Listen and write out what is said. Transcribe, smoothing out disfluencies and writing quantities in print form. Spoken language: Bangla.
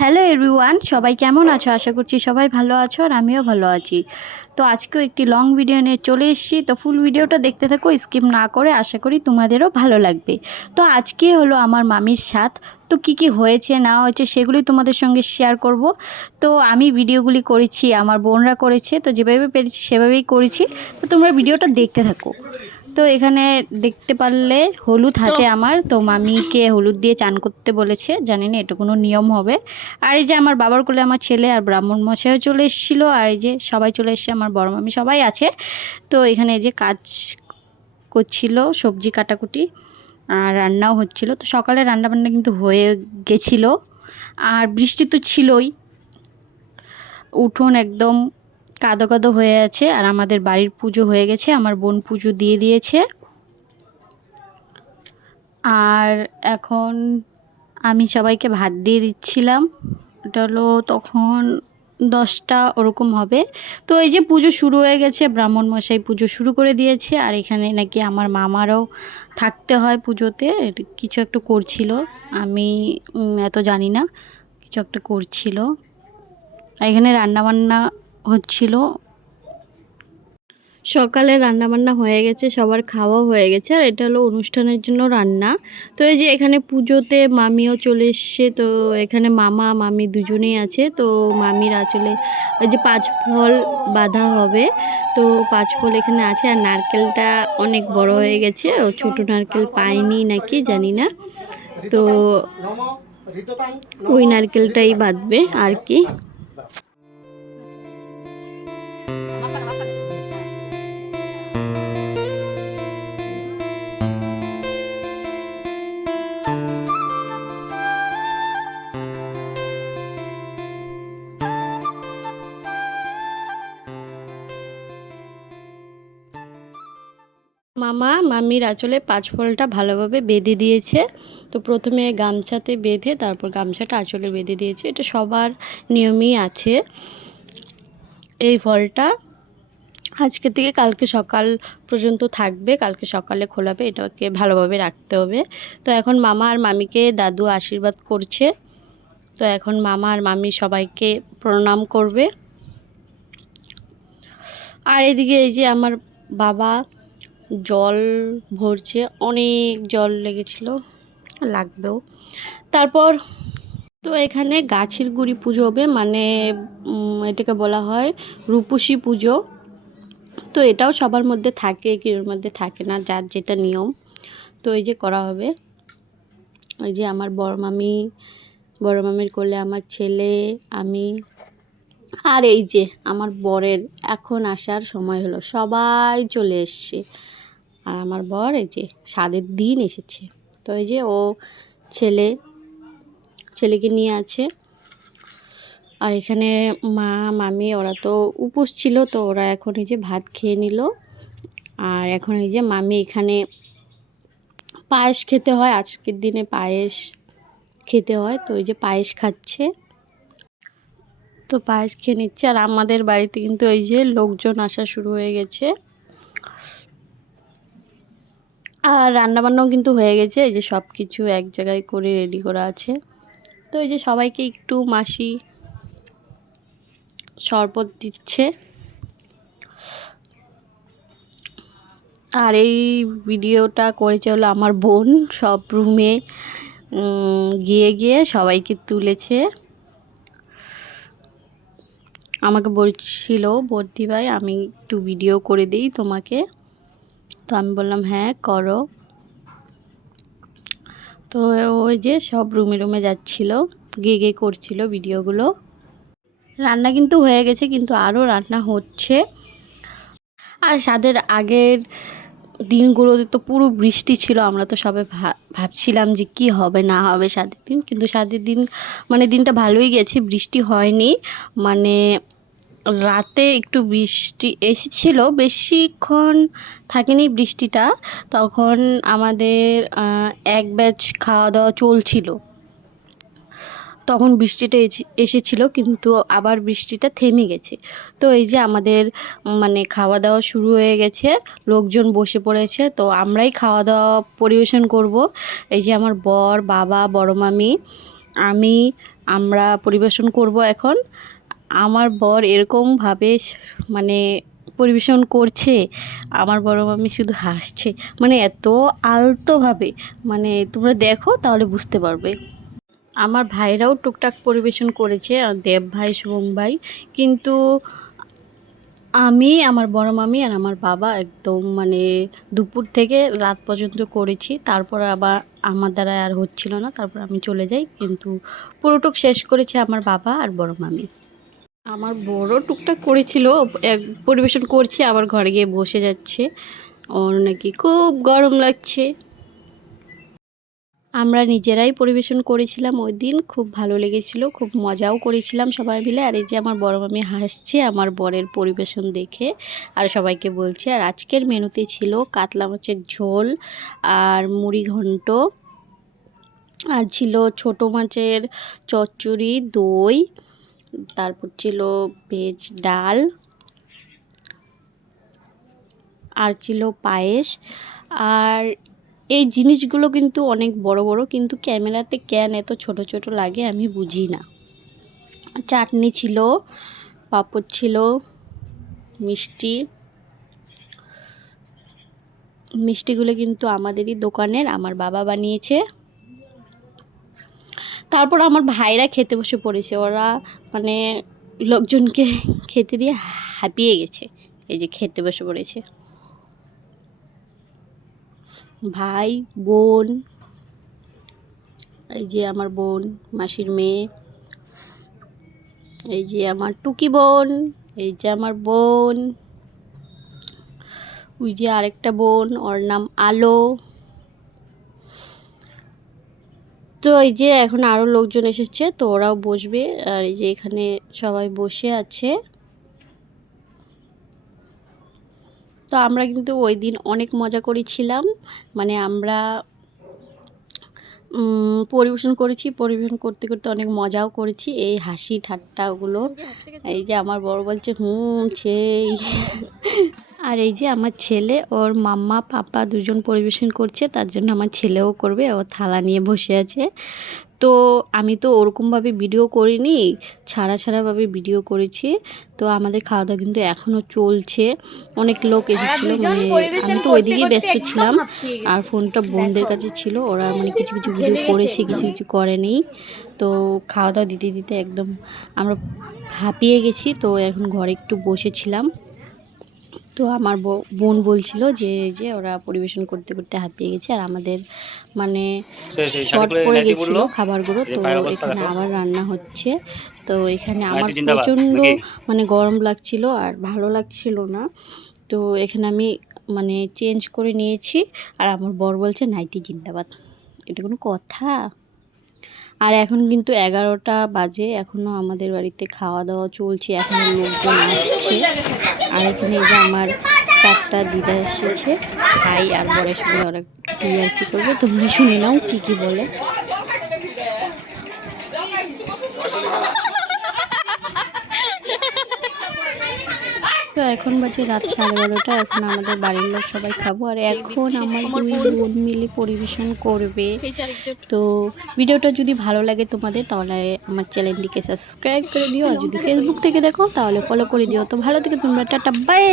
হ্যালো এভরিওয়ান, সবাই কেমন আছো? আশা করছি সবাই ভালো আছো আর আমিও ভালো আছি। তো আজকেও একটি লং ভিডিও নিয়ে চলে এসেছি। তো ফুল ভিডিওটা দেখতে থাকো, স্কিপ না করে। আশা করি তোমাদেরও ভালো লাগবে। তো আজকে হলো আমার মামির সাথ। তো কি হয়েছে না হয়েছে সেগুলি তোমাদের সঙ্গে শেয়ার করব। তো আমি ভিডিওগুলি করেছি, আমার বোনরা করেছে, তো যেভাবে পেরেছি সেভাবেই করেছি। তো তোমরা ভিডিওটা দেখতে থাকো। তো এখানে দেখতে পারলে হলুদ হাতে আমার, তো মামিকে হলুদ দিয়ে চান করতে বলেছে, জানি না এটা কোনো নিয়ম হবে। আর এই যে আমার বাবার কোলে আমার ছেলে আর ব্রাহ্মণ মশাইও চলে এসেছিলো, আর এই যে সবাই চলে এসছে, আমার বড় মামি সবাই আছে। তো এখানে এই যে কাজ করছিল, সবজি কাটাকুটি আর রান্নাও হচ্ছিল। তো সকালে রান্নাবান্না কিন্তু হয়ে গেছিলো, আর বৃষ্টি তো ছিলই, উঠোন একদম কাদো কাদো হয়ে আছে। আর আমাদের বাড়ির পুজো হয়ে গেছে, আমার বোন পুজো দিয়ে দিয়েছে। আর এখন আমি সবাইকে ভাত দিয়ে দিচ্ছিলাম। এটা হলো তখন 10টা ওরকম হবে। তো এই যে পুজো শুরু হয়ে গেছে, ব্রাহ্মণ মশাই পুজো শুরু করে দিয়েছে। আর এখানে নাকি আমার মামারও থাকতে হয় পুজোতে, কিছু একটা করছিল, আমি এত জানি না, কিছু একটা করছিল। আর এখানে রান্নাবান্না হচ্ছিল। সকালে রান্নাবান্না হয়ে গেছে, সবার খাওয়া হয়ে গেছে। আর এটা হলো অনুষ্ঠানের জন্য রান্না। তো এই যে এখানে পুজোতে মামিও চলে এসছে। তো এখানে মামা মামি দুজনেই আছে। তো মামির আঁচলে ওই যে 5 ফল বাঁধা হবে, তো 5 ফল এখানে আছে। আর নারকেলটা অনেক বড় হয়ে গেছে, ও ছোট নারকেল পায়নি নাকি জানি না। তো ওই নারকেলটাই বাঁধবে আর কি। মামা মামির আঁচলে 5 ফলটা ভালোভাবে বেঁধে দিয়েছে। তো প্রথমে গামছাতে বেঁধে তারপর গামছাটা আঁচলে বেঁধে দিয়েছে। এটা সবার নিয়মই আছে। এই ফলটা আজকে থেকে কালকে সকাল পর্যন্ত থাকবে, কালকে সকালে খোলাবে, এটাকে ভালোভাবে রাখতে হবে। তো এখন মামা আর মামিকে দাদু আশীর্বাদ করছে। তো এখন মামা আর মামি সবাইকে প্রণাম করবে। আর এদিকে এই যে আমার বাবা জল ভরছে, অনেক জল লেগেছিল, লাগবেও। তারপর তো এখানে গাছের গুঁড়ি পুজো হবে, মানে এটাকে বলা হয় রূপসী পুজো। তো এটাও সবার মধ্যে থাকে, কেউর মধ্যে থাকে না, যার যেটা নিয়ম। তো এই যে করা হবে। ওই যে আমার বড় মামির কোলে আমার ছেলে, আমি, আর এই যে আমার বরের এখন আসার সময় হলো, সবাই চলে এসছে। আর আমার বর এই যে স্বাদের দিন এসেছে। তো এই যে ও ছেলেকে নিয়ে আছে। আর এখানে মা মামি ওরা তো উপোস ছিল, তো ওরা এখন এই যে ভাত খেয়ে নিল। আর এখন এই যে মামি এখানে পায়েস খেতে হয়, আজকের দিনে পায়েস খেতে হয়, তো এই যে পায়েস খাচ্ছে। তো পায়েস খেয়ে নিচ্ছে। আর আমাদের বাড়িতে কিন্তু এই যে লোকজন আসা শুরু হয়ে গেছে। আর রান্নাবান্নাও কিন্তু হয়ে গেছে, এই যে সব কিছু এক জায়গায় করে রেডি করা আছে। তো এই যে সবাইকে একটু মাসি শরবত দিচ্ছে। আর এই ভিডিওটা করেছে হলো আমার বোন, সব রুমে গিয়ে সবাইকে তুলেছে। আমাকে বলছিল বর্দি ভাই আমি একটু ভিডিও করে দিই তোমাকে, তো আমি বললাম হ্যাঁ করো। তো ওই যে সব রুমে যাচ্ছিল, গিয়ে করছিল ভিডিওগুলো। রান্না কিন্তু হয়ে গেছে, কিন্তু আরও রান্না হচ্ছে। আর স্বাদের আগের দিনগুলোতে তো পুরো বৃষ্টি ছিল, আমরা তো সবাই ভাবছিলাম যে কি হবে না হবে স্বাদের দিন, কিন্তু স্বাদের দিন মানে দিনটা ভালোই গেছে, বৃষ্টি হয়নি। মানে রাতে একটু বৃষ্টি এসেছিলো, বেশিক্ষণ থাকেনি বৃষ্টিটা। তখন আমাদের এক ব্যাচ খাওয়া দাওয়া চলছিল, তখন বৃষ্টিটা এসেছিলো, কিন্তু আবার বৃষ্টিটা থেমে গেছে। তো এই যে আমাদের মানে খাওয়া দাওয়া শুরু হয়ে গেছে, লোকজন বসে পড়েছে, তো আমরাই খাওয়া দাওয়া পরিবেশন করব। এই যে আমার বর, বাবা, বড় মামি, আমি আমরা পরিবেশন করব এখন। আমার বর এরকমভাবে মানে পরিবেশন করছে, আমার বড় মামি শুধু হাসছে, মানে এত আলতোভাবে, মানে তোমরা দেখো তাহলে বুঝতে পারবে। আমার ভাইরাও টুকটাক পরিবেশন করেছে, দেব ভাই, শুভম ভাই, কিন্তু আমি, আমার বড় মামি আর আমার বাবা একদম মানে দুপুর থেকে রাত পর্যন্ত করেছি। তারপর আবার আমার দ্বারা আর হচ্ছিল না, তারপর আমি চলে যাই। কিন্তু পুরোটুক শেষ করেছে আমার বাবা আর বড় মামি। আমার বড় টুকটাক করেছিল, পরিবেশন করছে, আবার ঘরে গিয়ে বসে যাচ্ছে, ওর নাকি খুব গরম লাগছে। আমরা নিজেরাই পরিবেশন করেছিলাম ওই দিন, খুব ভালো লেগেছিল, খুব মজাও করেছিলাম সবাই মিলে। আর এই যে আমার বড় মামি হাসছে আমার বরের পরিবেশন দেখে, আর সবাইকে বলছে। আর আজকের মেনুতে ছিল কাতলা মাছের ঝোল আর মুড়ি ঘন্ট, আর ছিল ছোট মাছের চচ্চড়ি, দই, তারপর ছিল ভেজ ডাল, আর ছিল পায়েস। আর এই জিনিসগুলো কিন্তু অনেক বড় বড়, কিন্তু ক্যামেরাতে কেন এত ছোট ছোট লাগে আমি বুঝি না। চাটনি ছিল, পাঁপড় ছিল, মিষ্টিগুলো কিন্তু আমাদেরই দোকানের, আমার বাবা বানিয়েছে। তারপর আমার ভাইরা খেতে বসে পড়েছে, ওরা মানে লোকজনকে খেতে দিয়ে হাঁপিয়ে গেছে, এই যে খেতে বসে পড়েছে ভাই বোন। এই যে আমার বোন, মাসির মেয়ে, এই যে আমার টুকি বোন, এই যে আমার বোন, ওই যে আরেকটা বোন, ওর নাম আলো। তো এই যে এখন আরও লোকজন এসেছে, তো ওরাও বসবে। আর এই যে এখানে সবাই বসে আছে। তো আমরা কিন্তু ওই দিন অনেক মজা করেছিলাম, মানে আমরা পরিবেশন করেছি, পরিবেশন করতে করতে অনেক মজাও করেছি, এই হাসি ঠাট্টাগুলো। এই যে আমার বড় বলছে সেই। আর এই যে আমার ছেলে, ওর মাম্মা পাপা দুজন পরিবেশন করছে, তার জন্য আমার ছেলেও করবে, ও থালা নিয়ে বসে আছে। তো আমি তো ওরকমভাবে ভিডিও করিনি, ছাড়াভাবে ভিডিও করেছি। তো আমাদের খাওয়া দাওয়া কিন্তু এখনও চলছে, অনেক লোক এসেছিলো, মানে আমি তো ওইদিকেই ব্যস্ত ছিলাম, আর ফোনটা বোনদের কাছে ছিল, ওরা মানে কিছু কিছু ভিডিও করেছে, কিছু কিছু করেনি। তো খাওয়া দাওয়া দিতে দিতে একদম আমরা হাঁপিয়ে গেছি। তো এখন ঘরে একটু বসেছিলাম। তো আমার বোন বলছিল যে ওরা পরিবেশন করতে করতে হাঁপিয়ে গেছে, আর আমাদের মানে শর্ট পড়ে গেছিলো খাবারগুলো। তো এখানে আবার রান্না হচ্ছে। তো এখানে আমার প্রচণ্ড মানে গরম লাগছিল আর ভালো লাগছিল না। তো এখানে আমি মানে চেঞ্জ করে নিয়েছি, আর আমার বর বলছে নাইটি জিন্দাবাদ। এটা কোনো কথা? আর এখন কিন্তু 11টা বাজে, এখনও আমাদের বাড়িতে খাওয়া দাওয়া চলছে, এখনও লোকজন আসছে। আর এখানে এই যে আমার 4টা দিদা এসেছে, ভাই আর বরের সঙ্গে, ওরা তুই আর কী করবে তোমরা শুনে নাও কী বলে। তো এখন বাজে রাত 12:30, এখন আমাদের বাড়ির লোক সবাই খাবো, আর এখন আমার দুই বোন মিলে পরিবেশন করবে। তো ভিডিওটা যদি ভালো লাগে তোমাদের, তাহলে আমার চ্যানেলটিকে সাবস্ক্রাইব করে দিও, আর যদি ফেসবুক থেকে দেখো তাহলে ফলো করে দিও। তো ভালো থেকে তোমরা, টাটা বাই।